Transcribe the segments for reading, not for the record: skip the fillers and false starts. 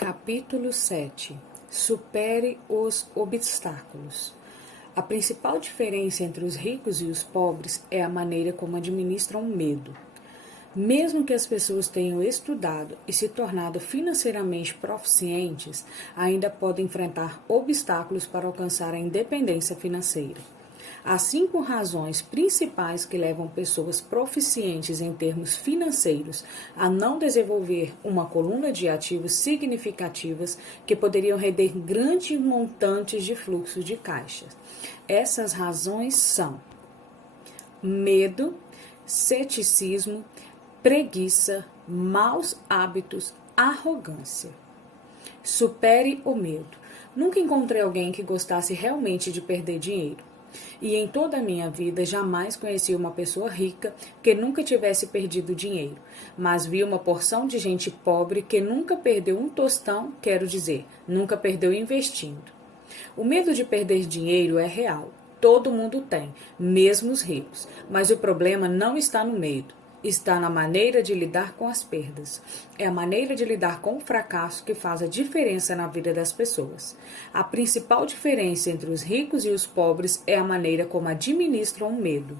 Capítulo 7. Supere os obstáculos. A principal diferença entre os ricos e os pobres é a maneira como administram o medo. Mesmo que as pessoas tenham estudado e se tornado financeiramente proficientes, ainda podem enfrentar obstáculos para alcançar a independência financeira. Há 5 razões principais que levam pessoas proficientes em termos financeiros a não desenvolver uma coluna de ativos significativas que poderiam render grandes montantes de fluxo de caixa. Essas razões são: medo, ceticismo, preguiça, maus hábitos, arrogância. Supere o medo. Nunca encontrei alguém que gostasse realmente de perder dinheiro. E em toda a minha vida jamais conheci uma pessoa rica que nunca tivesse perdido dinheiro, mas vi uma porção de gente pobre que nunca perdeu um tostão, quero dizer, nunca perdeu investindo. O medo de perder dinheiro é real, todo mundo tem, mesmo os ricos, mas o problema não está no medo. Está na maneira de lidar com as perdas. É a maneira de lidar com o fracasso que faz a diferença na vida das pessoas. A principal diferença entre os ricos e os pobres é a maneira como administram o medo.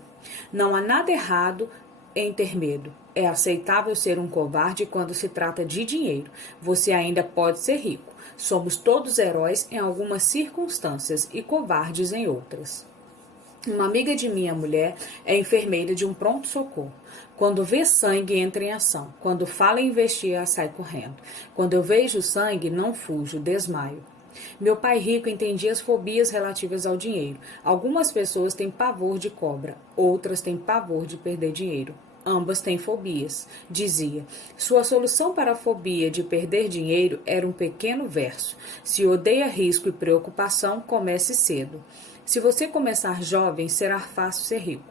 Não há nada errado em ter medo. É aceitável ser um covarde quando se trata de dinheiro. Você ainda pode ser rico. Somos todos heróis em algumas circunstâncias e covardes em outras. Uma amiga de minha mulher é enfermeira de um pronto-socorro. Quando vê sangue, entra em ação. Quando fala em investir, ela sai correndo. Quando eu vejo sangue, não fujo, desmaio. Meu pai rico entendia as fobias relativas ao dinheiro. Algumas pessoas têm pavor de cobra, outras têm pavor de perder dinheiro. Ambas têm fobias, dizia. Sua solução para a fobia de perder dinheiro era um pequeno verso. Se odeia risco e preocupação, comece cedo. Se você começar jovem, será fácil ser rico.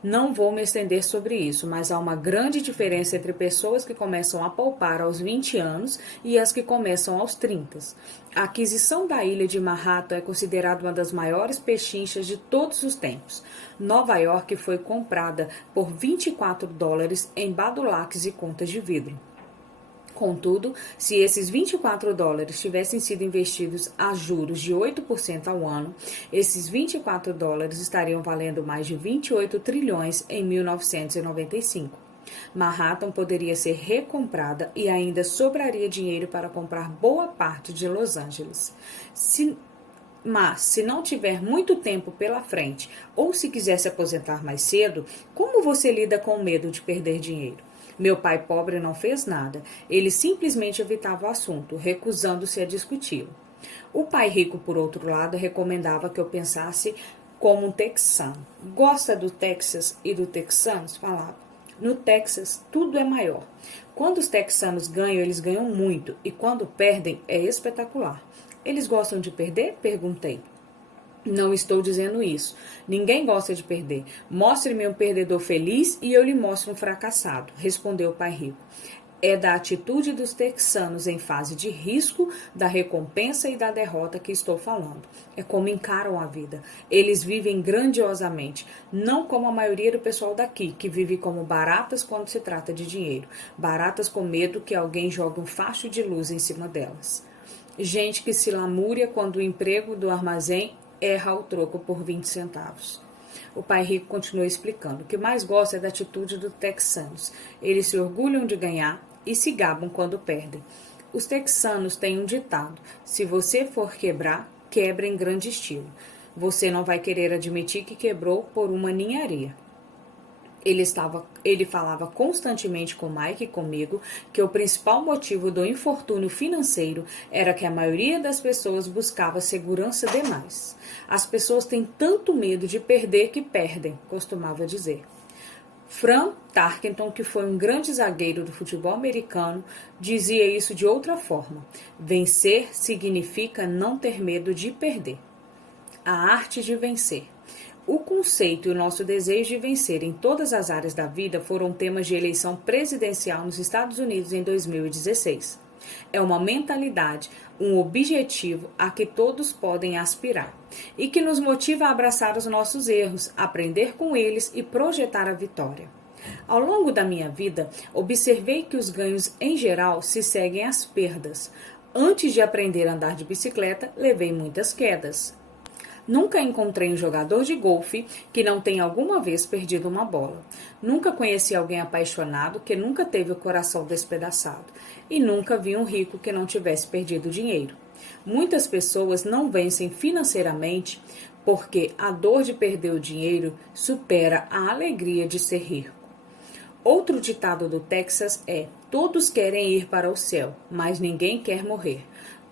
Não vou me estender sobre isso, mas há uma grande diferença entre pessoas que começam a poupar aos 20 anos e as que começam aos 30. A aquisição da ilha de Manhattan é considerada uma das maiores pechinchas de todos os tempos. Nova York foi comprada por $24 em badulaques e contas de vidro. Contudo, se esses $24 tivessem sido investidos a juros de 8% ao ano, esses $24 estariam valendo mais de 28 trilhões em 1995. Manhattan poderia ser recomprada e ainda sobraria dinheiro para comprar boa parte de Los Angeles. Mas, se não tiver muito tempo pela frente ou se quiser se aposentar mais cedo, como você lida com o medo de perder dinheiro? Meu pai pobre não fez nada. Ele simplesmente evitava o assunto, recusando-se a discuti-lo. O pai rico, por outro lado, recomendava que eu pensasse como um texano. Gosta do Texas e do Texanos? Falava. No Texas, tudo é maior. Quando os texanos ganham, eles ganham muito. E quando perdem, é espetacular. Eles gostam de perder? Perguntei. Não estou dizendo isso. Ninguém gosta de perder. Mostre-me um perdedor feliz e eu lhe mostro um fracassado, respondeu o pai rico. É da atitude dos texanos em fase de risco, da recompensa e da derrota que estou falando. É como encaram a vida. Eles vivem grandiosamente, não como a maioria do pessoal daqui, que vive como baratas quando se trata de dinheiro. Baratas com medo que alguém jogue um facho de luz em cima delas. Gente que se lamúria quando o emprego do armazém erra o troco por 20 centavos. O pai rico continuou explicando. O que mais gosta é da atitude dos texanos. Eles se orgulham de ganhar e se gabam quando perdem. Os texanos têm um ditado: se você for quebrar, quebra em grande estilo. Você não vai querer admitir que quebrou por uma ninharia. Ele falava constantemente com Mike e comigo que o principal motivo do infortúnio financeiro era que a maioria das pessoas buscava segurança demais. As pessoas têm tanto medo de perder que perdem, costumava dizer. Fran Tarkenton, que foi um grande zagueiro do futebol americano, dizia isso de outra forma. Vencer significa não ter medo de perder. A arte de vencer. O conceito e o nosso desejo de vencer em todas as áreas da vida foram temas de eleição presidencial nos Estados Unidos em 2016. É uma mentalidade, um objetivo a que todos podem aspirar e que nos motiva a abraçar os nossos erros, aprender com eles e projetar a vitória. Ao longo da minha vida, observei que os ganhos em geral se seguem às perdas. Antes de aprender a andar de bicicleta, levei muitas quedas. Nunca encontrei um jogador de golfe que não tenha alguma vez perdido uma bola. Nunca conheci alguém apaixonado que nunca teve o coração despedaçado. E nunca vi um rico que não tivesse perdido dinheiro. Muitas pessoas não vencem financeiramente porque a dor de perder o dinheiro supera a alegria de ser rico. Outro ditado do Texas é: todos querem ir para o céu, mas ninguém quer morrer.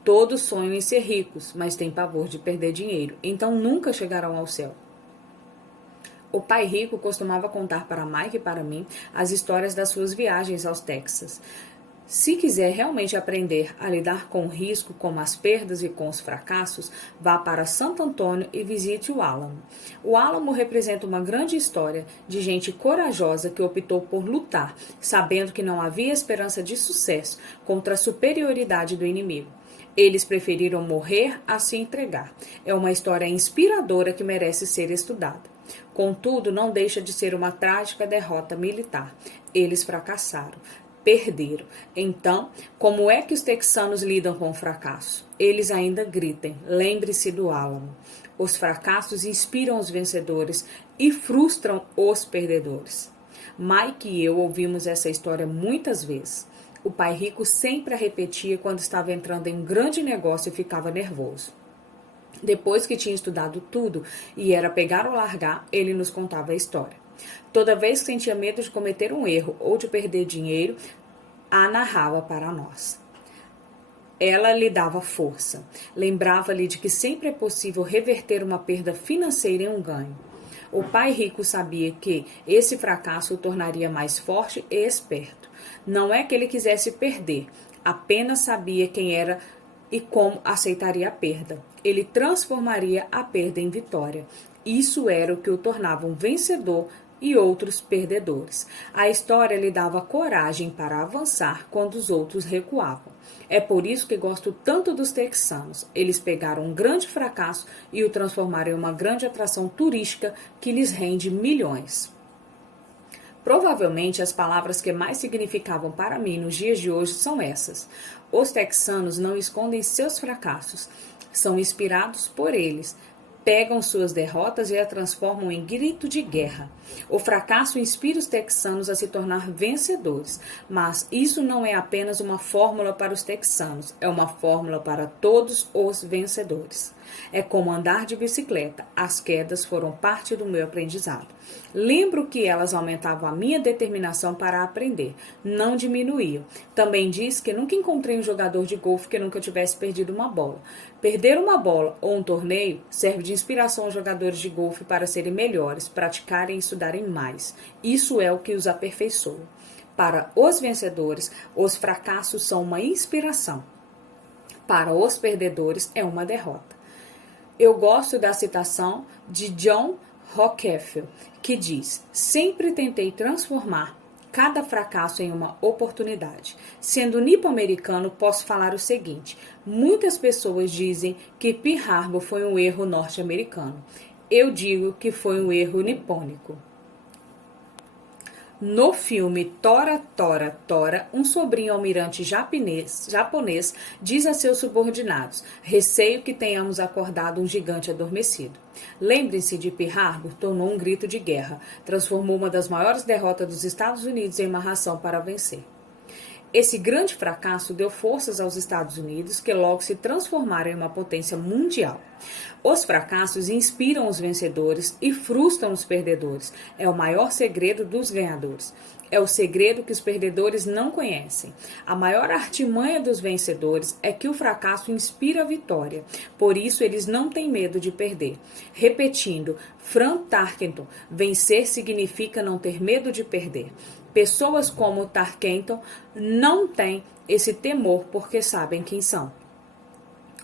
Todos sonham em ser ricos, mas têm pavor de perder dinheiro, então nunca chegarão ao céu. O pai rico costumava contar para Mike e para mim as histórias das suas viagens aos Texas. Se quiser realmente aprender a lidar com o risco, com as perdas e com os fracassos, vá para Santo Antônio e visite o Álamo. O Álamo representa uma grande história de gente corajosa que optou por lutar, sabendo que não havia esperança de sucesso contra a superioridade do inimigo. Eles preferiram morrer a se entregar. É uma história inspiradora que merece ser estudada. Contudo, não deixa de ser uma trágica derrota militar. Eles fracassaram. Perderam. Então, como é que os texanos lidam com o fracasso? Eles ainda gritam: lembre-se do Álamo. Os fracassos inspiram os vencedores e frustram os perdedores. Mike e eu ouvimos essa história muitas vezes. O pai rico sempre a repetia quando estava entrando em um grande negócio e ficava nervoso. Depois que tinha estudado tudo e era pegar ou largar, ele nos contava a história. Toda vez que sentia medo de cometer um erro ou de perder dinheiro, a narrava para nós. Ela lhe dava força. Lembrava-lhe de que sempre é possível reverter uma perda financeira em um ganho. O pai rico sabia que esse fracasso o tornaria mais forte e esperto. Não é que ele quisesse perder, apenas sabia quem era e como aceitaria a perda. Ele transformaria a perda em vitória. Isso era o que o tornava um vencedor e outros perdedores. A história lhe dava coragem para avançar quando os outros recuavam. É por isso que gosto tanto dos texanos. Eles pegaram um grande fracasso e o transformaram em uma grande atração turística que lhes rende milhões. Provavelmente as palavras que mais significavam para mim nos dias de hoje são essas. Os texanos não escondem seus fracassos, são inspirados por eles. Pegam suas derrotas e a transformam em grito de guerra. O fracasso inspira os texanos a se tornar vencedores, mas isso não é apenas uma fórmula para os texanos, é uma fórmula para todos os vencedores. É como andar de bicicleta, as quedas foram parte do meu aprendizado. Lembro que elas aumentavam a minha determinação para aprender, não diminuíam. Também diz que nunca encontrei um jogador de golfe que nunca tivesse perdido uma bola. Perder uma bola ou um torneio serve de inspiração aos jogadores de golfe para serem melhores, praticarem e estudarem mais. Isso é o que os aperfeiçoa. Para os vencedores, os fracassos são uma inspiração. Para os perdedores, é uma derrota. Eu gosto da citação de John Rockefeller, que diz: sempre tentei transformar cada fracasso em uma oportunidade. Sendo nipo-americano, posso falar o seguinte: muitas pessoas dizem que Pearl Harbor foi um erro norte-americano. Eu digo que foi um erro nipônico. No filme Tora, Tora, Tora, um sobrinho almirante japonês diz a seus subordinados: receio que tenhamos acordado um gigante adormecido. Lembrem-se de Pearl Harbor, tornou um grito de guerra, transformou uma das maiores derrotas dos Estados Unidos em uma ração para vencer. Esse grande fracasso deu forças aos Estados Unidos, que logo se transformaram em uma potência mundial. Os fracassos inspiram os vencedores e frustram os perdedores. É o maior segredo dos ganhadores. É o segredo que os perdedores não conhecem. A maior artimanha dos vencedores é que o fracasso inspira a vitória. Por isso, eles não têm medo de perder. Repetindo, Frank Tarkenton, vencer significa não ter medo de perder. Pessoas como Tarkenton não têm esse temor porque sabem quem são.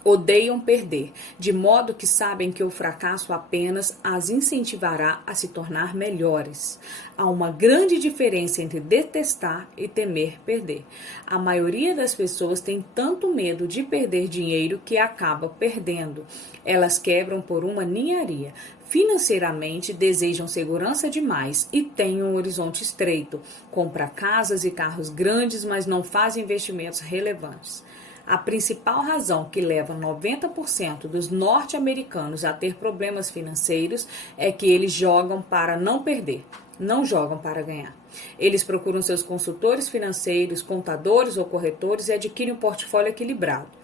Odeiam perder, de modo que sabem que o fracasso apenas as incentivará a se tornar melhores. Há uma grande diferença entre detestar e temer perder. A maioria das pessoas tem tanto medo de perder dinheiro que acaba perdendo. Elas quebram por uma ninharia. Financeiramente, desejam segurança demais e têm um horizonte estreito. Compram casas e carros grandes, mas não fazem investimentos relevantes. A principal razão que leva 90% dos norte-americanos a ter problemas financeiros é que eles jogam para não perder, não jogam para ganhar. Eles procuram seus consultores financeiros, contadores ou corretores e adquirem um portfólio equilibrado.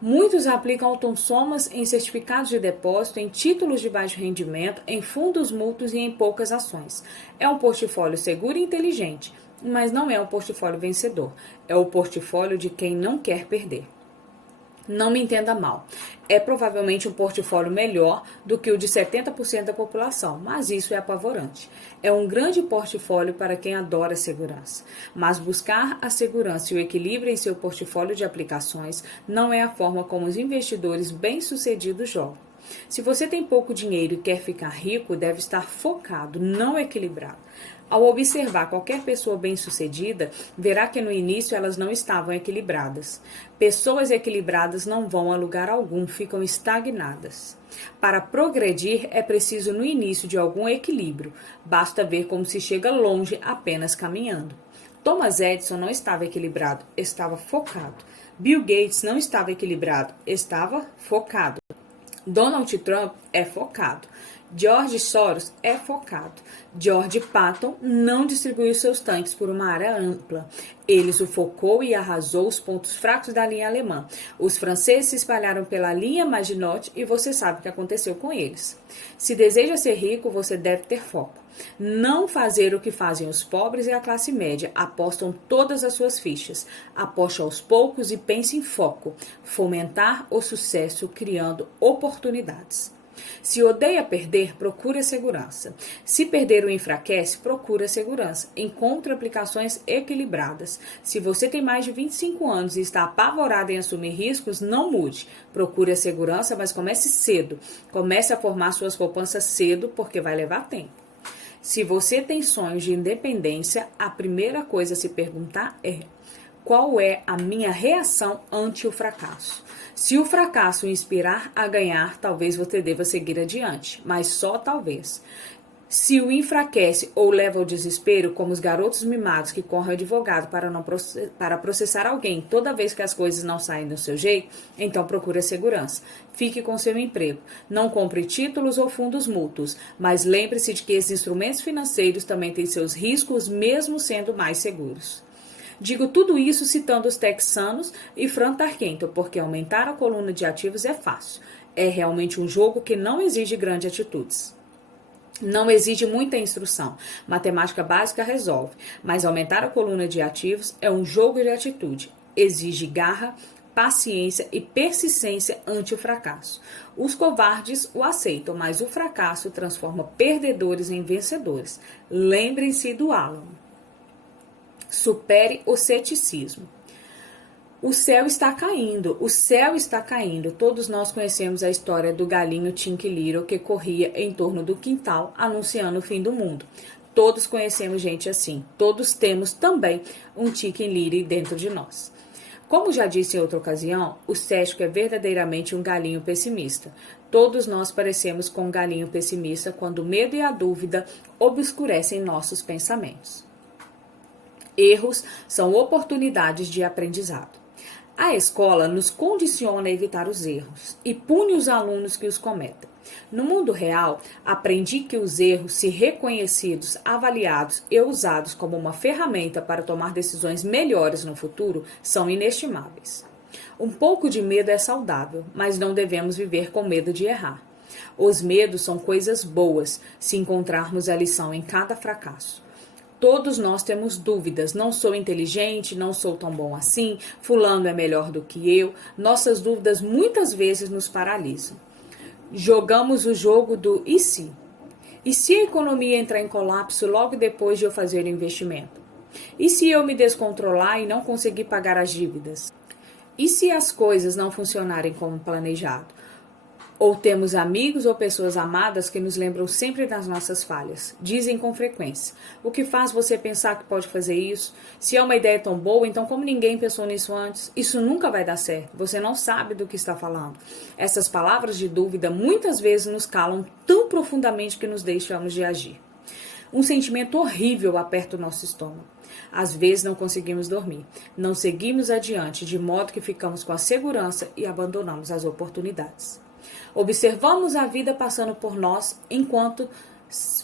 Muitos aplicam autossomas em certificados de depósito, em títulos de baixo rendimento, em fundos mútuos e em poucas ações. É um portfólio seguro e inteligente, mas não é um portfólio vencedor. É o portfólio de quem não quer perder. Não me entenda mal, é provavelmente um portfólio melhor do que o de 70% da população, mas isso é apavorante. É um grande portfólio para quem adora segurança, mas buscar a segurança e o equilíbrio em seu portfólio de aplicações não é a forma como os investidores bem-sucedidos jogam. Se você tem pouco dinheiro e quer ficar rico, deve estar focado, não equilibrado. Ao observar qualquer pessoa bem-sucedida, verá que no início elas não estavam equilibradas. Pessoas equilibradas não vão a lugar algum, ficam estagnadas. Para progredir, é preciso no início de algum equilíbrio. Basta ver como se chega longe apenas caminhando. Thomas Edison não estava equilibrado, estava focado. Bill Gates não estava equilibrado, estava focado. Donald Trump é focado. George Soros é focado. George Patton não distribuiu seus tanques por uma área ampla. Ele sufocou e arrasou os pontos fracos da linha alemã. Os franceses se espalharam pela linha Maginot e você sabe o que aconteceu com eles. Se deseja ser rico, você deve ter foco. Não fazer o que fazem os pobres e a classe média. Apostam todas as suas fichas. Aposte aos poucos e pense em foco. Fomentar o sucesso criando oportunidades. Se odeia perder, procure a segurança. Se perder o enfraquece, procure a segurança. Encontre aplicações equilibradas. Se você tem mais de 25 anos e está apavorado em assumir riscos, não mude. Procure a segurança, mas comece cedo. Comece a formar suas poupanças cedo, porque vai levar tempo. Se você tem sonhos de independência, a primeira coisa a se perguntar é: qual é a minha reação ante o fracasso? Se o fracasso o inspirar a ganhar, talvez você deva seguir adiante, mas só talvez. Se o enfraquece ou leva ao desespero, como os garotos mimados que correm ao advogado para processar alguém toda vez que as coisas não saem do seu jeito, então procure a segurança. Fique com seu emprego. Não compre títulos ou fundos mútuos, mas lembre-se de que esses instrumentos financeiros também têm seus riscos, mesmo sendo mais seguros. Digo tudo isso citando os texanos e Frank Tarkenton, porque aumentar a coluna de ativos é fácil. É realmente um jogo que não exige grandes atitudes. Não exige muita instrução. Matemática básica resolve. Mas aumentar a coluna de ativos é um jogo de atitude. Exige garra, paciência e persistência ante o fracasso. Os covardes o aceitam, mas o fracasso transforma perdedores em vencedores. Lembrem-se do Alan. Supere o ceticismo. O céu está caindo, o céu está caindo. Todos nós conhecemos a história do galinho Tinky Little que corria em torno do quintal anunciando o fim do mundo. Todos conhecemos gente assim. Todos temos também um Tinky Little dentro de nós. Como já disse em outra ocasião, o cético é verdadeiramente um galinho pessimista. Todos nós parecemos com um galinho pessimista quando o medo e a dúvida obscurecem nossos pensamentos. Erros são oportunidades de aprendizado. A escola nos condiciona a evitar os erros e pune os alunos que os cometem. No mundo real, aprendi que os erros, se reconhecidos, avaliados e usados como uma ferramenta para tomar decisões melhores no futuro, são inestimáveis. Um pouco de medo é saudável, mas não devemos viver com medo de errar. Os medos são coisas boas, se encontrarmos a lição em cada fracasso. Todos nós temos dúvidas. Não sou inteligente, não sou tão bom assim, fulano é melhor do que eu. Nossas dúvidas muitas vezes nos paralisam. Jogamos o jogo do e se? E se a economia entrar em colapso logo depois de eu fazer o investimento? E se eu me descontrolar e não conseguir pagar as dívidas? E se as coisas não funcionarem como planejado? Ou temos amigos ou pessoas amadas que nos lembram sempre das nossas falhas. Dizem com frequência: o que faz você pensar que pode fazer isso? Se é uma ideia tão boa, então como ninguém pensou nisso antes? Isso nunca vai dar certo. Você não sabe do que está falando. Essas palavras de dúvida muitas vezes nos calam tão profundamente que nos deixamos de agir. Um sentimento horrível aperta o nosso estômago. Às vezes não conseguimos dormir, não seguimos adiante, de modo que ficamos com a segurança e abandonamos as oportunidades. Observamos a vida passando por nós enquanto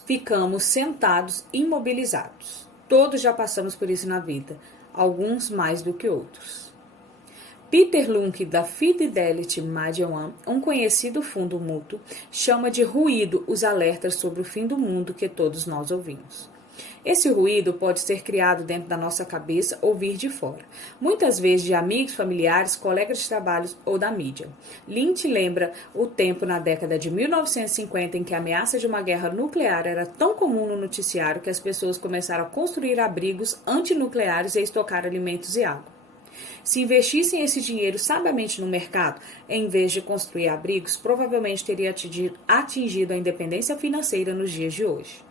ficamos sentados imobilizados. Todos já passamos por isso na vida, alguns mais do que outros. Peter Lunk, da Fidelity Magellan, um conhecido fundo mútuo, chama de ruído os alertas sobre o fim do mundo que todos nós ouvimos. Esse ruído pode ser criado dentro da nossa cabeça ou vir de fora, muitas vezes de amigos, familiares, colegas de trabalho ou da mídia. Lynch lembra o tempo na década de 1950 em que a ameaça de uma guerra nuclear era tão comum no noticiário que as pessoas começaram a construir abrigos antinucleares e estocar alimentos e água. Se investissem esse dinheiro sabiamente no mercado, em vez de construir abrigos, provavelmente teria atingido a independência financeira nos dias de hoje.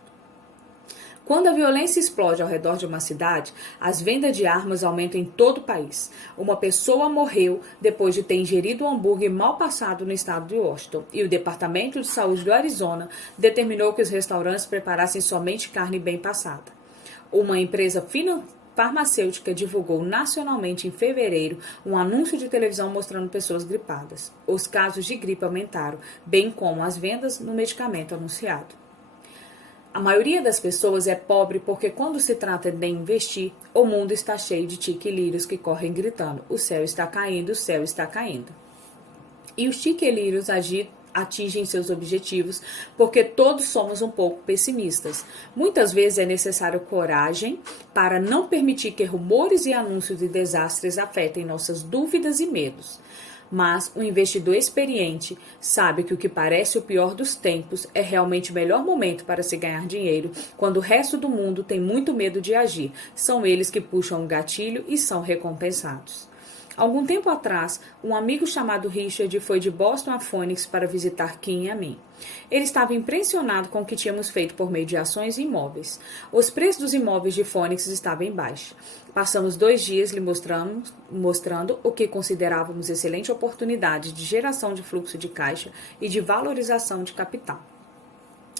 Quando a violência explode ao redor de uma cidade, as vendas de armas aumentam em todo o país. Uma pessoa morreu depois de ter ingerido um hambúrguer mal passado no estado de Washington, e o Departamento de Saúde do Arizona determinou que os restaurantes preparassem somente carne bem passada. Uma empresa farmacêutica divulgou nacionalmente em fevereiro um anúncio de televisão mostrando pessoas gripadas. Os casos de gripe aumentaram, bem como as vendas no medicamento anunciado. A maioria das pessoas é pobre porque quando se trata de investir, o mundo está cheio de tiquilírios que correm gritando: o céu está caindo, o céu está caindo. E os tiquilírios atingem seus objetivos porque todos somos um pouco pessimistas. Muitas vezes é necessário coragem para não permitir que rumores e anúncios de desastres afetem nossas dúvidas e medos. Mas um investidor experiente sabe que o que parece o pior dos tempos é realmente o melhor momento para se ganhar dinheiro, quando o resto do mundo tem muito medo de agir. São eles que puxam o gatilho e são recompensados. Algum tempo atrás, um amigo chamado Richard foi de Boston a Phoenix para visitar Kim e a mim. Ele estava impressionado com o que tínhamos feito por meio de ações e imóveis. Os preços dos imóveis de Phoenix estavam em baixa. Passamos 2 dias lhe mostrando o que considerávamos excelente oportunidade de geração de fluxo de caixa e de valorização de capital.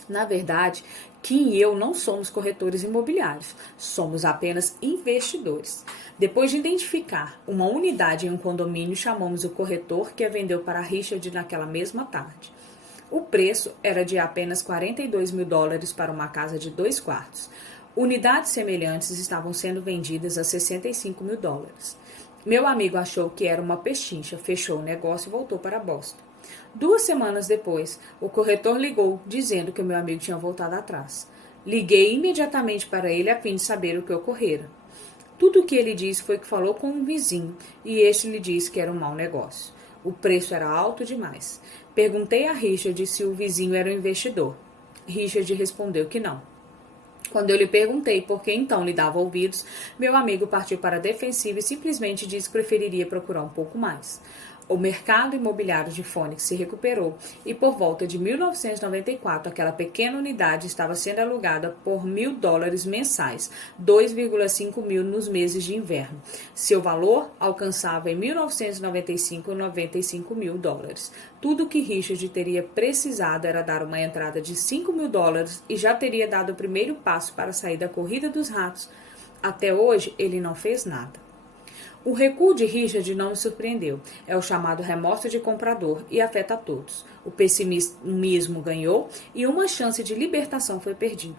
Na verdade, Kim e eu não somos corretores imobiliários, somos apenas investidores. Depois de identificar uma unidade em um condomínio, chamamos o corretor que a vendeu para Richard naquela mesma tarde. O preço era de apenas $42 mil para uma casa de 2 quartos. Unidades semelhantes estavam sendo vendidas a $65 mil. Meu amigo achou que era uma pechincha, fechou o negócio e voltou para Boston. 2 semanas depois, o corretor ligou, dizendo que o meu amigo tinha voltado atrás. Liguei imediatamente para ele a fim de saber o que ocorrera. Tudo o que ele disse foi que falou com um vizinho e este lhe disse que era um mau negócio. O preço era alto demais. Perguntei a Richard se o vizinho era um investidor. Richard respondeu que não. Quando eu lhe perguntei por que então lhe dava ouvidos, meu amigo partiu para a defensiva e simplesmente disse que preferiria procurar um pouco mais. O mercado imobiliário de Phoenix se recuperou e por volta de 1994 aquela pequena unidade estava sendo alugada por $1.000 mensais, 2,5 mil nos meses de inverno. Seu valor alcançava em 1995 $95 mil. Tudo o que Richard teria precisado era dar uma entrada de $5 mil e já teria dado o primeiro passo para sair da corrida dos ratos. Até hoje ele não fez nada. O recuo de Richard não me surpreendeu. É o chamado remorso de comprador e afeta a todos. O pessimismo ganhou e uma chance de libertação foi perdida.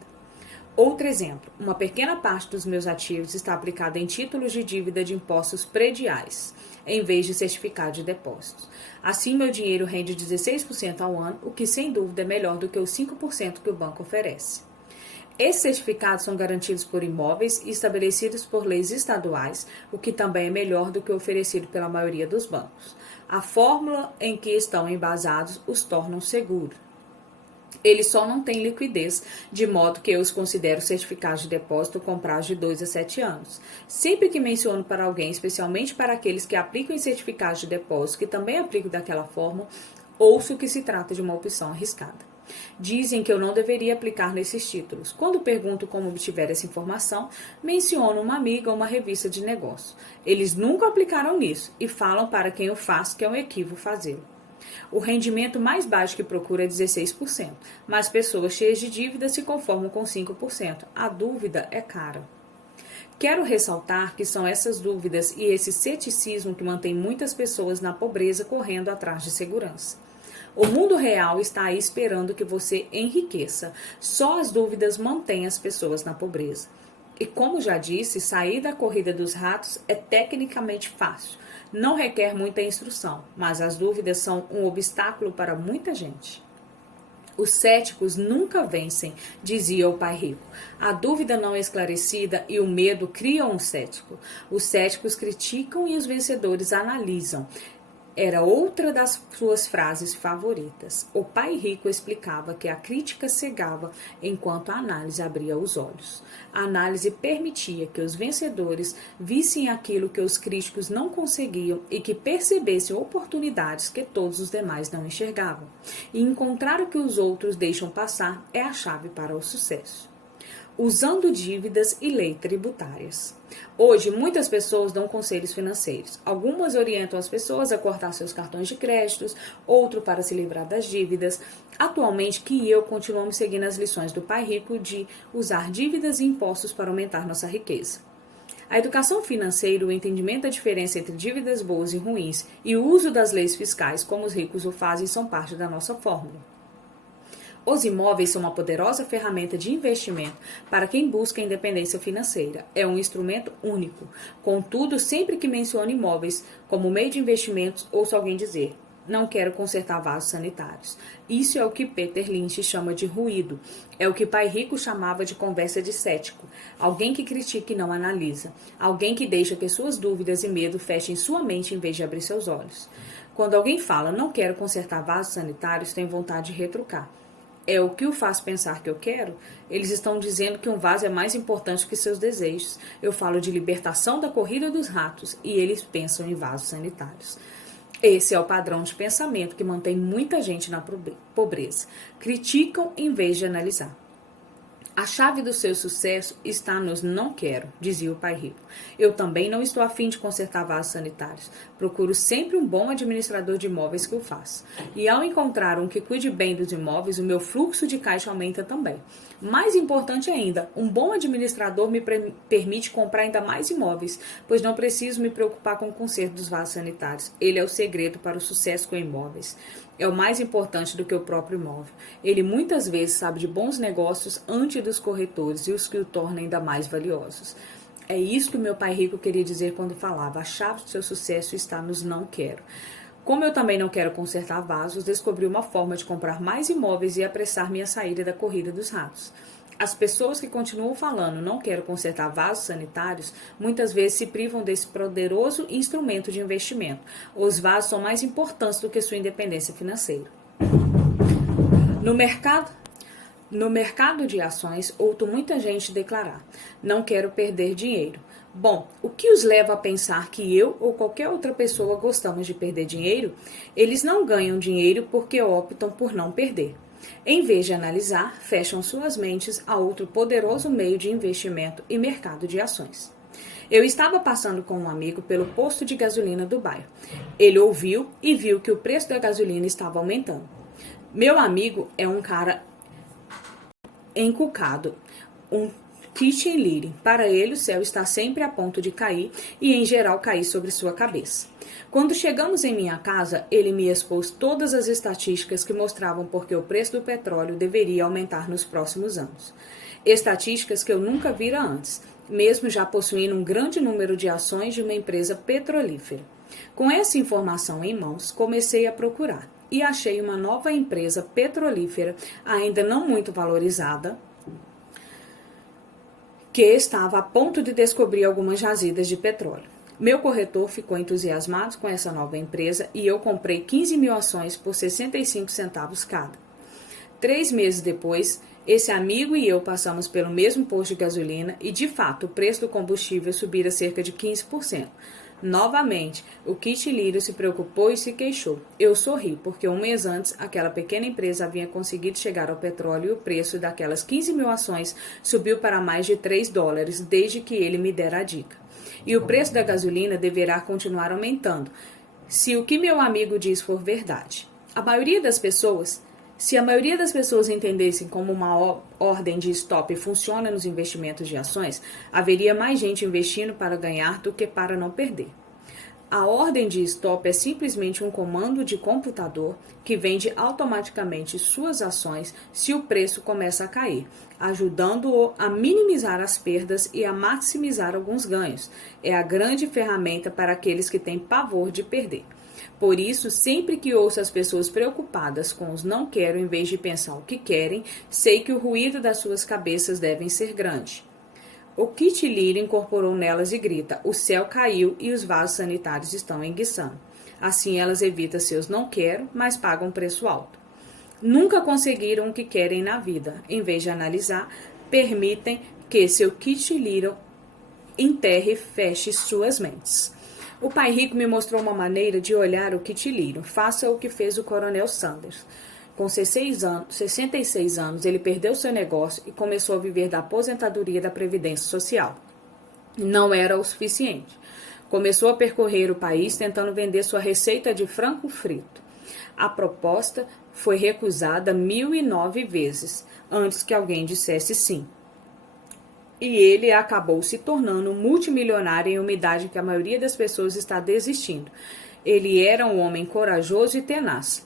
Outro exemplo, uma pequena parte dos meus ativos está aplicada em títulos de dívida de impostos prediais, em vez de certificado de depósitos. Assim, meu dinheiro rende 16% ao ano, o que sem dúvida é melhor do que os 5% que o banco oferece. Esses certificados são garantidos por imóveis e estabelecidos por leis estaduais, o que também é melhor do que o oferecido pela maioria dos bancos. A fórmula em que estão embasados os tornam seguros. Eles só não têm liquidez, de modo que eu os considero certificados de depósito com prazo de 2 a 7 anos. Sempre que menciono para alguém, especialmente para aqueles que aplicam em certificados de depósito, que também aplicam daquela forma, ouço que se trata de uma opção arriscada. Dizem que eu não deveria aplicar nesses títulos. Quando pergunto como obtiver essa informação, menciono uma amiga ou uma revista de negócio. Eles nunca aplicaram nisso e falam para quem eu faço que é um equívoco fazê-lo. O rendimento mais baixo que procuro é 16%, mas pessoas cheias de dívida se conformam com 5%. A dúvida é cara. Quero ressaltar que são essas dúvidas e esse ceticismo que mantém muitas pessoas na pobreza correndo atrás de segurança. O mundo real está aí esperando que você enriqueça. Só as dúvidas mantêm as pessoas na pobreza. E como já disse, sair da corrida dos ratos é tecnicamente fácil. Não requer muita instrução, mas as dúvidas são um obstáculo para muita gente. Os céticos nunca vencem, dizia o pai rico. A dúvida não esclarecida e o medo criam um cético. Os céticos criticam e os vencedores analisam. Era outra das suas frases favoritas. O pai rico explicava que a crítica cegava enquanto a análise abria os olhos. A análise permitia que os vencedores vissem aquilo que os críticos não conseguiam e que percebessem oportunidades que todos os demais não enxergavam. E encontrar o que os outros deixam passar é a chave para o sucesso. Usando dívidas e leis tributárias. Hoje, muitas pessoas dão conselhos financeiros. Algumas orientam as pessoas a cortar seus cartões de créditos, outro para se livrar das dívidas. Atualmente, que e eu continuamos seguindo as lições do pai rico de usar dívidas e impostos para aumentar nossa riqueza. A educação financeira, o entendimento da diferença entre dívidas boas e ruins e o uso das leis fiscais como os ricos o fazem são parte da nossa fórmula. Os imóveis são uma poderosa ferramenta de investimento para quem busca independência financeira. É um instrumento único. Contudo, sempre que menciono imóveis como meio de investimentos, ouço alguém dizer: não quero consertar vasos sanitários. Isso é o que Peter Lynch chama de ruído. É o que pai rico chamava de conversa de cético. Alguém que critica e não analisa. Alguém que deixa que suas dúvidas e medo fechem sua mente em vez de abrir seus olhos. Quando alguém fala, não quero consertar vasos sanitários, tem vontade de retrucar. É o que o faz pensar que eu quero? Eles estão dizendo que um vaso é mais importante que seus desejos. Eu falo de libertação da corrida dos ratos e eles pensam em vasos sanitários. Esse é o padrão de pensamento que mantém muita gente na pobreza. Criticam em vez de analisar. A chave do seu sucesso está nos não quero, dizia o pai rico. Eu também não estou afim de consertar vasos sanitários. Procuro sempre um bom administrador de imóveis que o faça. E ao encontrar um que cuide bem dos imóveis, o meu fluxo de caixa aumenta também. Mais importante ainda, um bom administrador me permite comprar ainda mais imóveis, pois não preciso me preocupar com o conserto dos vasos sanitários. Ele é o segredo para o sucesso com imóveis. É o mais importante do que o próprio imóvel. Ele muitas vezes sabe de bons negócios antes dos corretores e os que o tornam ainda mais valiosos. É isso que o meu pai rico queria dizer quando falava: a chave do seu sucesso está nos não quero. Como eu também não quero consertar vasos, descobri uma forma de comprar mais imóveis e apressar minha saída da corrida dos ratos. As pessoas que continuam falando não quero consertar vasos sanitários, muitas vezes se privam desse poderoso instrumento de investimento. Os vasos são mais importantes do que sua independência financeira. No mercado de ações, ouço muita gente declarar: não quero perder dinheiro. Bom, o que os leva a pensar que eu ou qualquer outra pessoa gostamos de perder dinheiro? Eles não ganham dinheiro porque optam por não perder. Em vez de analisar, fecham suas mentes a outro poderoso meio de investimento e mercado de ações. Eu estava passando com um amigo pelo posto de gasolina do bairro. Ele ouviu e viu que o preço da gasolina estava aumentando. Meu amigo é um cara encucado, um kitchen lily. Para ele, o céu está sempre a ponto de cair e, em geral, cair sobre sua cabeça. Quando chegamos em minha casa, ele me expôs todas as estatísticas que mostravam porque o preço do petróleo deveria aumentar nos próximos anos. Estatísticas que eu nunca vira antes, mesmo já possuindo um grande número de ações de uma empresa petrolífera. Com essa informação em mãos, comecei a procurar e achei uma nova empresa petrolífera, ainda não muito valorizada, que estava a ponto de descobrir algumas jazidas de petróleo. Meu corretor ficou entusiasmado com essa nova empresa e eu comprei 15 mil ações por 65 centavos cada. 3 meses depois, esse amigo e eu passamos pelo mesmo posto de gasolina e, de fato, o preço do combustível subira cerca de 15%. Novamente, o Kit Lírio se preocupou e se queixou. Eu sorri, porque um mês antes, aquela pequena empresa havia conseguido chegar ao petróleo e o preço daquelas 15 mil ações subiu para mais de $3 desde que ele me dera a dica. E o preço da gasolina deverá continuar aumentando, se o que meu amigo diz for verdade. A maioria das pessoas Se a maioria das pessoas entendessem como uma ordem de stop funciona nos investimentos de ações, haveria mais gente investindo para ganhar do que para não perder. A ordem de stop é simplesmente um comando de computador que vende automaticamente suas ações se o preço começa a cair, ajudando-o a minimizar as perdas e a maximizar alguns ganhos. É a grande ferramenta para aqueles que têm pavor de perder. Por isso, sempre que ouço as pessoas preocupadas com os não quero em vez de pensar o que querem, sei que o ruído das suas cabeças deve ser grande. O Kit Lírio incorporou nelas e grita: o céu caiu e os vasos sanitários estão enguiçando. Assim elas evitam seus não quero, mas pagam um preço alto. Nunca conseguiram o que querem na vida. Em vez de analisar, permitem que seu Kit Lírio enterre e feche suas mentes. O pai rico me mostrou uma maneira de olhar o Kit Lírio. Faça o que fez o Coronel Sanders. Com 66 anos, ele perdeu seu negócio e começou a viver da aposentadoria da Previdência Social. Não era o suficiente. Começou a percorrer o país tentando vender sua receita de frango frito. A proposta foi recusada 1.009 vezes, antes que alguém dissesse sim. E ele acabou se tornando multimilionário em uma idade que a maioria das pessoas está desistindo. Ele era um homem corajoso e tenaz,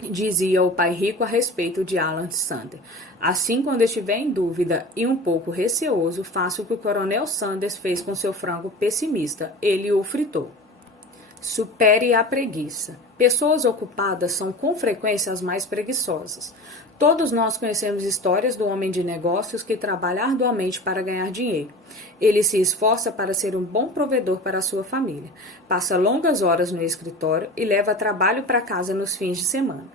dizia o pai rico a respeito de Alan Sanders. Assim, quando estiver em dúvida e um pouco receoso, faça o que o Coronel Sanders fez com seu frango pessimista. Ele o fritou. Supere a preguiça. Pessoas ocupadas são com frequência as mais preguiçosas. Todos nós conhecemos histórias do homem de negócios que trabalha arduamente para ganhar dinheiro. Ele se esforça para ser um bom provedor para a sua família. Passa longas horas no escritório e leva trabalho para casa nos fins de semana.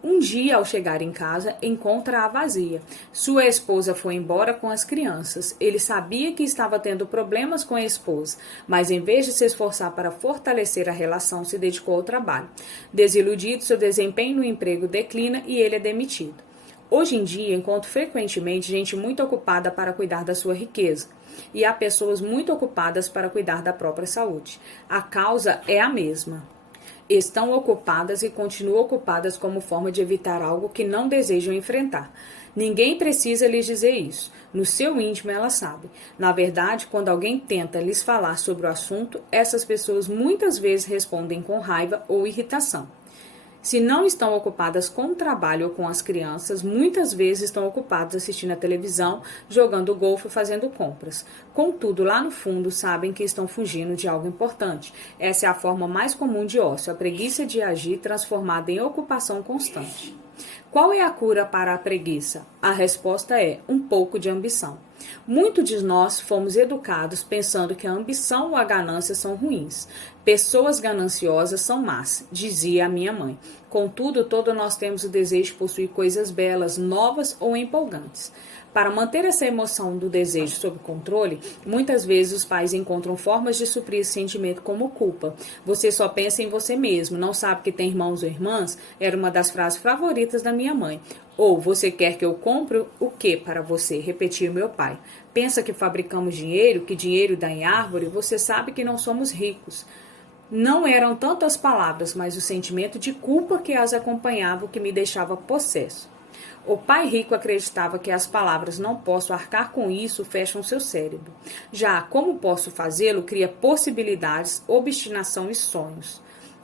Um dia, ao chegar em casa, encontra-a vazia. Sua esposa foi embora com as crianças. Ele sabia que estava tendo problemas com a esposa, mas em vez de se esforçar para fortalecer a relação, se dedicou ao trabalho. Desiludido, seu desempenho no emprego declina e ele é demitido. Hoje em dia, encontro frequentemente gente muito ocupada para cuidar da sua riqueza, e há pessoas muito ocupadas para cuidar da própria saúde. A causa é a mesma. Estão ocupadas e continuam ocupadas como forma de evitar algo que não desejam enfrentar. Ninguém precisa lhes dizer isso. No seu íntimo elas sabem. Na verdade, quando alguém tenta lhes falar sobre o assunto, essas pessoas muitas vezes respondem com raiva ou irritação. Se não estão ocupadas com o trabalho ou com as crianças, muitas vezes estão ocupadas assistindo a televisão, jogando golfe ou fazendo compras. Contudo, lá no fundo, sabem que estão fugindo de algo importante. Essa é a forma mais comum de ócio, a preguiça de agir transformada em ocupação constante. Qual é a cura para a preguiça? A resposta é um pouco de ambição. Muitos de nós fomos educados pensando que a ambição ou a ganância são ruins. Pessoas gananciosas são más, dizia a minha mãe. Contudo, todos nós temos o desejo de possuir coisas belas, novas ou empolgantes. Para manter essa emoção do desejo sob controle, muitas vezes os pais encontram formas de suprir esse sentimento como culpa. Você só pensa em você mesmo, não sabe que tem irmãos ou irmãs? Era uma das frases favoritas da minha mãe. Ou, você quer que eu compre o que para você? Repetia meu pai. Pensa que fabricamos dinheiro, que dinheiro dá em árvore? Você sabe que não somos ricos. Não eram tantas palavras, mas o sentimento de culpa que as acompanhava que me deixava possesso. O pai rico acreditava que as palavras "não posso arcar com isso" fecham seu cérebro. Já "como posso fazê-lo" cria possibilidades, obstinação e sonhos.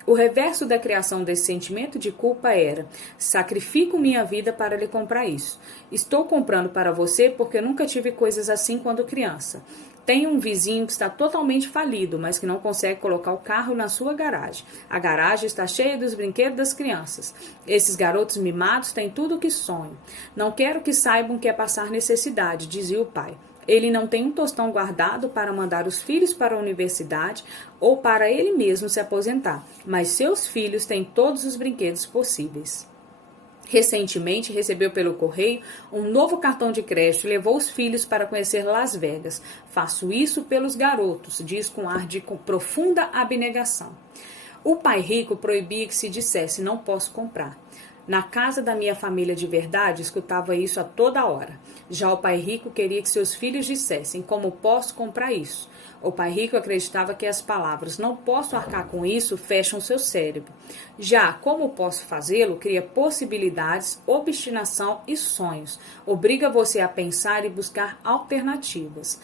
O reverso da criação desse sentimento de culpa era: sacrifico minha vida para lhe comprar isso. Estou comprando para você porque nunca tive coisas assim quando criança. Tenho um vizinho que está totalmente falido, mas que não consegue colocar o carro na sua garagem. A garagem está cheia dos brinquedos das crianças. Esses garotos mimados têm tudo o que sonham. Não quero que saibam que é passar necessidade, dizia o pai. Ele não tem um tostão guardado para mandar os filhos para a universidade ou para ele mesmo se aposentar, mas seus filhos têm todos os brinquedos possíveis. Recentemente recebeu pelo correio um novo cartão de crédito e levou os filhos para conhecer Las Vegas. Faço isso pelos garotos, diz com ar de profunda abnegação. O pai rico proibia que se dissesse "não posso comprar". Na casa da minha família de verdade, escutava isso a toda hora. Já o pai rico queria que seus filhos dissessem: como posso comprar isso? O pai rico acreditava que as palavras não posso arcar com isso fecham seu cérebro. Já como posso fazê-lo cria possibilidades, obstinação e sonhos. Obriga você a pensar e buscar alternativas.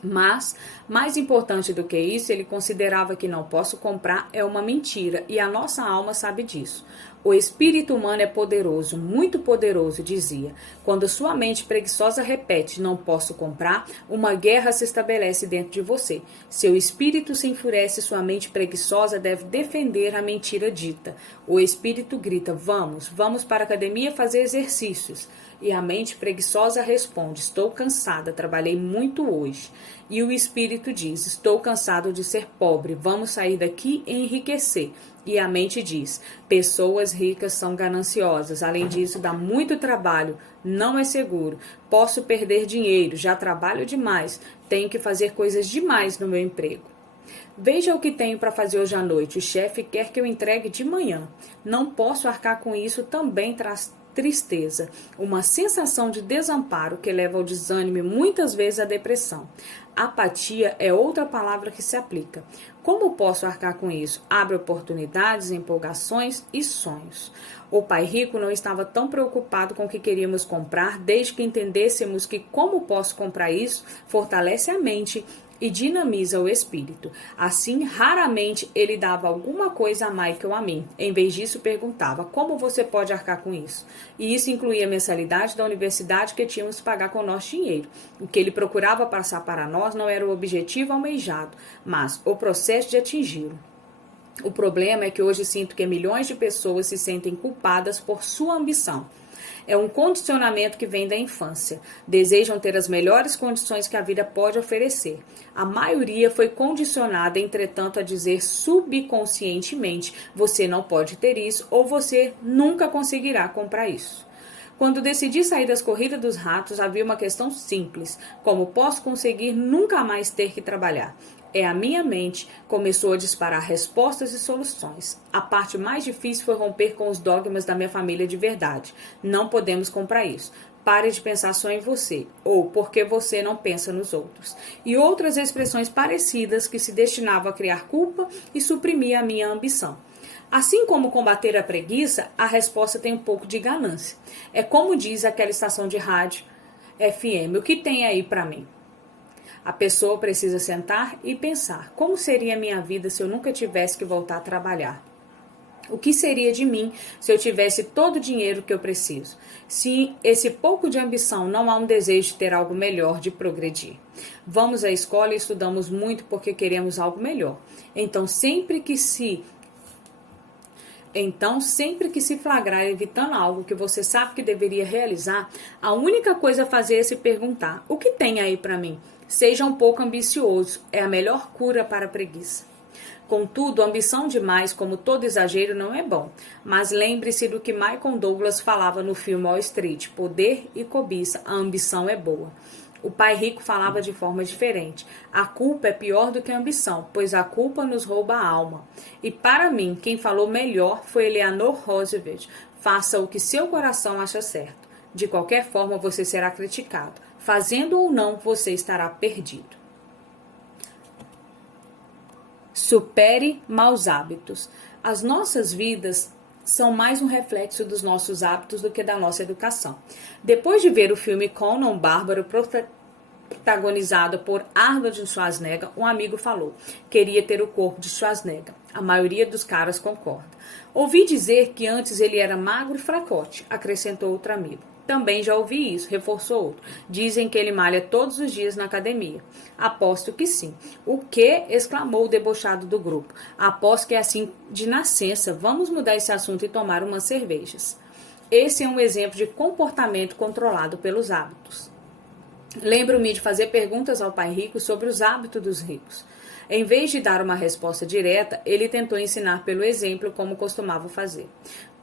Mas, mais importante do que isso, ele considerava que não posso comprar é uma mentira, e a nossa alma sabe disso. O espírito humano é poderoso, muito poderoso, dizia. Quando sua mente preguiçosa repete, não posso comprar, uma guerra se estabelece dentro de você. Seu espírito se enfurece, sua mente preguiçosa deve defender a mentira dita. O espírito grita, vamos para a academia fazer exercícios. E a mente preguiçosa responde, estou cansada, trabalhei muito hoje. E o espírito diz, estou cansado de ser pobre, vamos sair daqui e enriquecer. E a mente diz, pessoas ricas são gananciosas, além disso dá muito trabalho, não é seguro, posso perder dinheiro, já trabalho demais, tenho que fazer coisas demais no meu emprego. Veja o que tenho para fazer hoje à noite, o chefe quer que eu entregue de manhã, não posso arcar com isso, também traz tristeza, uma sensação de desamparo que leva ao desânimo e muitas vezes à depressão. Apatia é outra palavra que se aplica. Como posso arcar com isso? Abre oportunidades, empolgações e sonhos. O pai rico não estava tão preocupado com o que queríamos comprar, desde que entendêssemos que como posso comprar isso fortalece a mente e dinamiza o espírito. Assim, raramente ele dava alguma coisa a Michael a mim. Em vez disso, perguntava, como você pode arcar com isso? E isso incluía a mensalidade da universidade que tínhamos que pagar com o nosso dinheiro. O que ele procurava passar para nós não era o objetivo almejado, mas o processo de atingi-lo. O problema é que hoje sinto que milhões de pessoas se sentem culpadas por sua ambição. É um condicionamento que vem da infância. Desejam ter as melhores condições que a vida pode oferecer. A maioria foi condicionada, entretanto, a dizer subconscientemente: você não pode ter isso ou você nunca conseguirá comprar isso. Quando decidi sair das corridas dos ratos, havia uma questão simples: como posso conseguir nunca mais ter que trabalhar? A minha mente começou a disparar respostas e soluções. A parte mais difícil foi romper com os dogmas da minha família de verdade. Não podemos comprar isso. Pare de pensar só em você, ou porque você não pensa nos outros. E outras expressões parecidas que se destinavam a criar culpa e suprimir a minha ambição. Assim como combater a preguiça, a resposta tem um pouco de ganância. É como diz aquela estação de rádio FM, o que tem aí para mim? A pessoa precisa sentar e pensar, como seria a minha vida se eu nunca tivesse que voltar a trabalhar? O que seria de mim se eu tivesse todo o dinheiro que eu preciso? Se esse pouco de ambição não há um desejo de ter algo melhor, de progredir. Vamos à escola e estudamos muito porque queremos algo melhor. Então, sempre que se flagrar evitando algo que você sabe que deveria realizar, a única coisa a fazer é se perguntar, o que tem aí para mim? Seja um pouco ambicioso, é a melhor cura para a preguiça. Contudo, ambição demais, como todo exagero, não é bom. Mas lembre-se do que Michael Douglas falava no filme Wall Street, poder e cobiça, a ambição é boa. O pai rico falava de forma diferente. A culpa é pior do que a ambição, pois a culpa nos rouba a alma. E para mim, quem falou melhor foi Eleanor Roosevelt. Faça o que seu coração acha certo. De qualquer forma, você será criticado. Fazendo ou não, você estará perdido. Supere maus hábitos. As nossas vidas são mais um reflexo dos nossos hábitos do que da nossa educação. Depois de ver o filme Conan o Bárbaro, protagonizado por Arnold Schwarzenegger, um amigo falou: queria ter o corpo de Schwarzenegger. A maioria dos caras concorda. Ouvi dizer que antes ele era magro e fracote, acrescentou outro amigo. Também já ouvi isso, reforçou outro. Dizem que ele malha todos os dias na academia. Aposto que sim. O quê? Exclamou o debochado do grupo. Aposto que é assim de nascença. Vamos mudar esse assunto e tomar umas cervejas. Esse é um exemplo de comportamento controlado pelos hábitos. Lembro-me de fazer perguntas ao pai rico sobre os hábitos dos ricos. Em vez de dar uma resposta direta, ele tentou ensinar pelo exemplo como costumava fazer.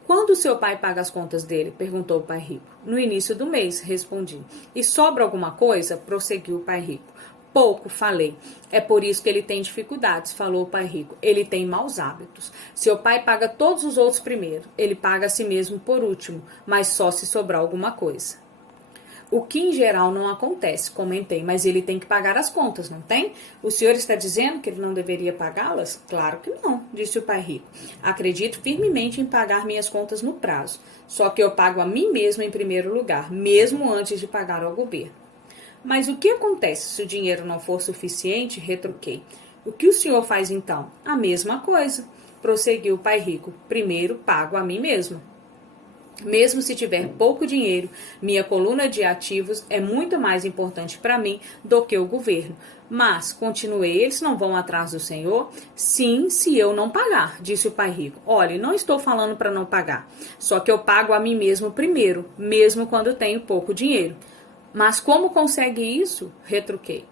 Quando seu pai paga as contas dele? Perguntou o pai rico. No início do mês, respondi. E sobra alguma coisa? Prosseguiu o pai rico. Pouco, falei. É por isso que ele tem dificuldades, falou o pai rico. Ele tem maus hábitos. Seu pai paga todos os outros primeiro. Ele paga a si mesmo por último, mas só se sobrar alguma coisa. O que em geral não acontece, comentei, mas ele tem que pagar as contas, não tem? O senhor está dizendo que ele não deveria pagá-las? Claro que não, disse o pai rico. Acredito firmemente em pagar minhas contas no prazo, só que eu pago a mim mesmo em primeiro lugar, mesmo antes de pagar ao governo. Mas o que acontece se o dinheiro não for suficiente? Retruquei. O que o senhor faz então? A mesma coisa, prosseguiu o pai rico. Primeiro pago a mim mesmo. Mesmo se tiver pouco dinheiro, minha coluna de ativos é muito mais importante para mim do que o governo. Mas, continuei, eles não vão atrás do senhor? Sim, se eu não pagar, disse o pai rico. Olhe, não estou falando para não pagar, só que eu pago a mim mesmo primeiro, mesmo quando tenho pouco dinheiro. Mas como consegue isso? Retruquei.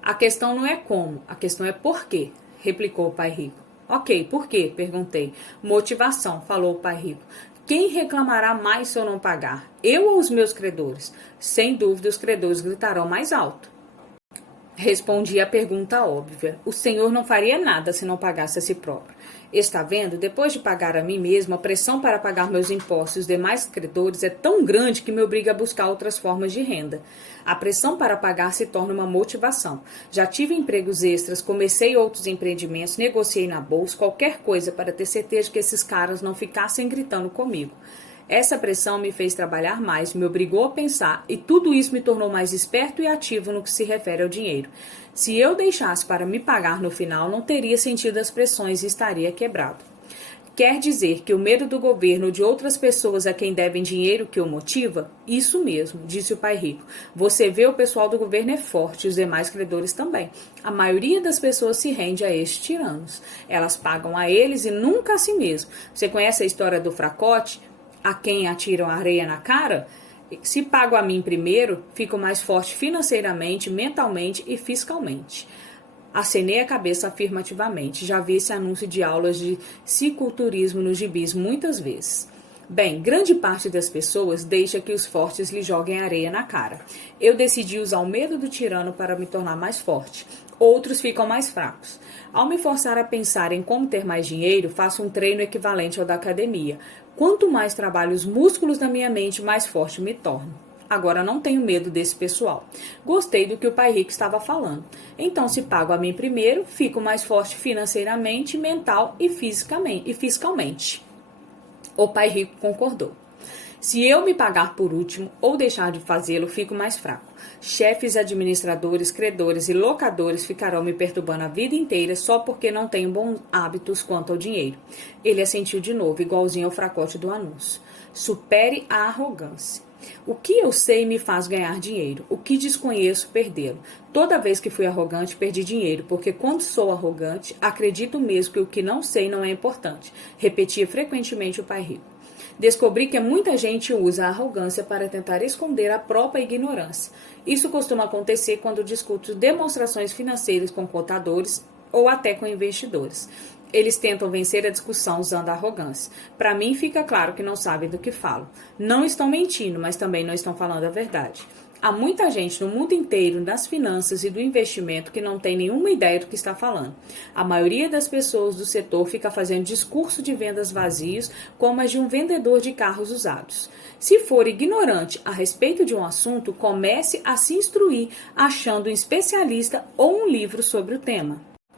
A questão não é como, a questão é por quê, replicou o pai rico. Ok, por quê? Perguntei. Motivação, falou o pai rico. Quem reclamará mais se eu não pagar? Eu ou os meus credores? Sem dúvida, os credores gritarão mais alto. Respondi a pergunta óbvia. O senhor não faria nada se não pagasse a si próprio. Está vendo? Depois de pagar a mim mesmo, a pressão para pagar meus impostos e os demais credores é tão grande que me obriga a buscar outras formas de renda. A pressão para pagar se torna uma motivação. Já tive empregos extras, comecei outros empreendimentos, negociei na bolsa, qualquer coisa para ter certeza que esses caras não ficassem gritando comigo. Essa pressão me fez trabalhar mais, me obrigou a pensar e tudo isso me tornou mais esperto e ativo no que se refere ao dinheiro. Se eu deixasse para me pagar no final, não teria sentido as pressões e estaria quebrado. Quer dizer que o medo do governo ou de outras pessoas a quem devem dinheiro que o motiva? Isso mesmo, disse o pai rico. Você vê, o pessoal do governo é forte, os demais credores também. A maioria das pessoas se rende a estes tiranos. Elas pagam a eles e nunca a si mesmo. Você conhece a história do fracote? A quem atiram areia na cara? Se pago a mim primeiro, fico mais forte financeiramente, mentalmente e fiscalmente. Acenei a cabeça afirmativamente. Já vi esse anúncio de aulas de ciculturismo nos gibis muitas vezes. Bem, grande parte das pessoas deixa que os fortes lhe joguem areia na cara. Eu decidi usar o medo do tirano para me tornar mais forte. Outros ficam mais fracos. Ao me forçar a pensar em como ter mais dinheiro, faço um treino equivalente ao da academia. Quanto mais trabalho os músculos da minha mente, mais forte me torno. Agora não tenho medo desse pessoal. Gostei do que o pai rico estava falando. Então, se pago a mim primeiro, fico mais forte financeiramente, mental e fiscalmente. O pai rico concordou. Se eu me pagar por último ou deixar de fazê-lo, fico mais fraco. Chefes, administradores, credores e locadores ficarão me perturbando a vida inteira só porque não tenho bons hábitos quanto ao dinheiro. Ele assentiu de novo, igualzinho ao fracote do anúncio. Supere a arrogância. O que eu sei me faz ganhar dinheiro. O que desconheço, perdê-lo. Toda vez que fui arrogante, perdi dinheiro, porque quando sou arrogante, acredito mesmo que o que não sei não é importante. Repetia frequentemente o pai rico. Descobri que muita gente usa a arrogância para tentar esconder a própria ignorância. Isso costuma acontecer quando discuto demonstrações financeiras com contadores ou até com investidores. Eles tentam vencer a discussão usando a arrogância. Para mim, fica claro que não sabem do que falam. Não estão mentindo, mas também não estão falando a verdade. Há muita gente no mundo inteiro, das finanças e do investimento, que não tem nenhuma ideia do que está falando. A maioria das pessoas do setor fica fazendo discurso de vendas vazios, como as de um vendedor de carros usados. Se for ignorante a respeito de um assunto, comece a se instruir achando um especialista ou um livro sobre o tema.